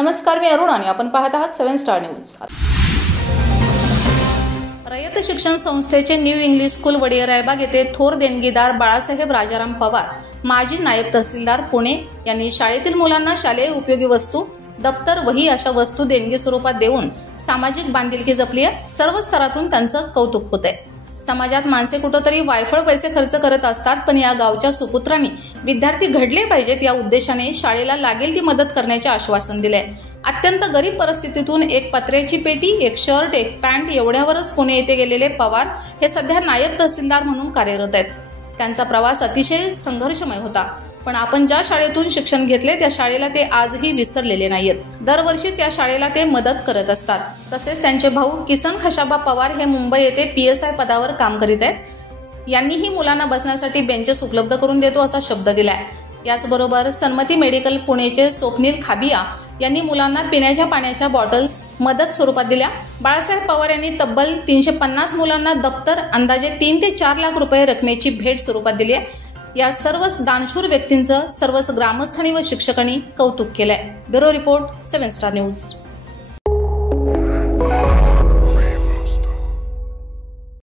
नमस्कार, मी अरुण आणि आपण पाहत आहात 7 स्टार न्यूज। रयत शिक्षण संस्थेचे new English school Wadia Raibag येथे थोर देणगीदार बाळासाहेब राजाराम पवार, माजी नायब तहसीलदार पुणे यांनी शाळेतील मुलांना शालेय उपयोगी वस्तू, दप्तर, वही अशा वस्तू देणगी स्वरूपात देऊन सामाजिक बांधिलकी जपली आहे। सर्व स्तरातून त्यांचं कौतुक होते। समाजात माणसे कुठेतरी वायफळ पैसे खर्च करत असतात, पण या गावच्या सुपुत्रांनी विद्यार्थी घडले पाहिजेत या उद्देशाने शाळेला लागेल ती मदत करण्याचे आश्वासन दिले। अत्यंत गरीब परिस्थितीतून एक पत्र्याची पेटी, एक शर्ट, एक पॅन्ट एवढ्यावरच पुणे येथे गेलेले पवार हे सध्या नायब तहसीलदार म्हणून कार्यरत आहेत। त्यांचा प्रवास अतिशय संघर्षमय होता, पण आपण ज्या शाळेतून शिक्षण घेतले त्या शाळेला ते आजही विसरलेले नाहीत। दरवर्षीच या शाळेला ते मदत करत असतात। तसेच त्यांचे भाऊ किसन खशाबा पवार हे मुंबई येथे PSI पदावर काम करीत आहेत। यांनीही मुलांना बसण्यासाठी बेंचेस उपलब्ध करून देतो असा शब्द दिलाय। याचबरोबर सन्मती मेडिकल पुणेचे स्वप्नील खाबिया यांनी मुलांना पिण्याच्या पाण्याच्या बॉटल्स मदत स्वरूपात दिल्या। बाळासाहेब पवार यांनी तब्बल 350 मुलांना दप्तर, अंदाजे 3 ते 4 लाख रुपये रकमेची भेट स्वरूपात दिली आहे। या सर्वच दानशूर व्यक्तींचं सर्वच ग्रामस्थांनी व शिक्षकांनी कौतुक केलंय। Bureau report 7 star news.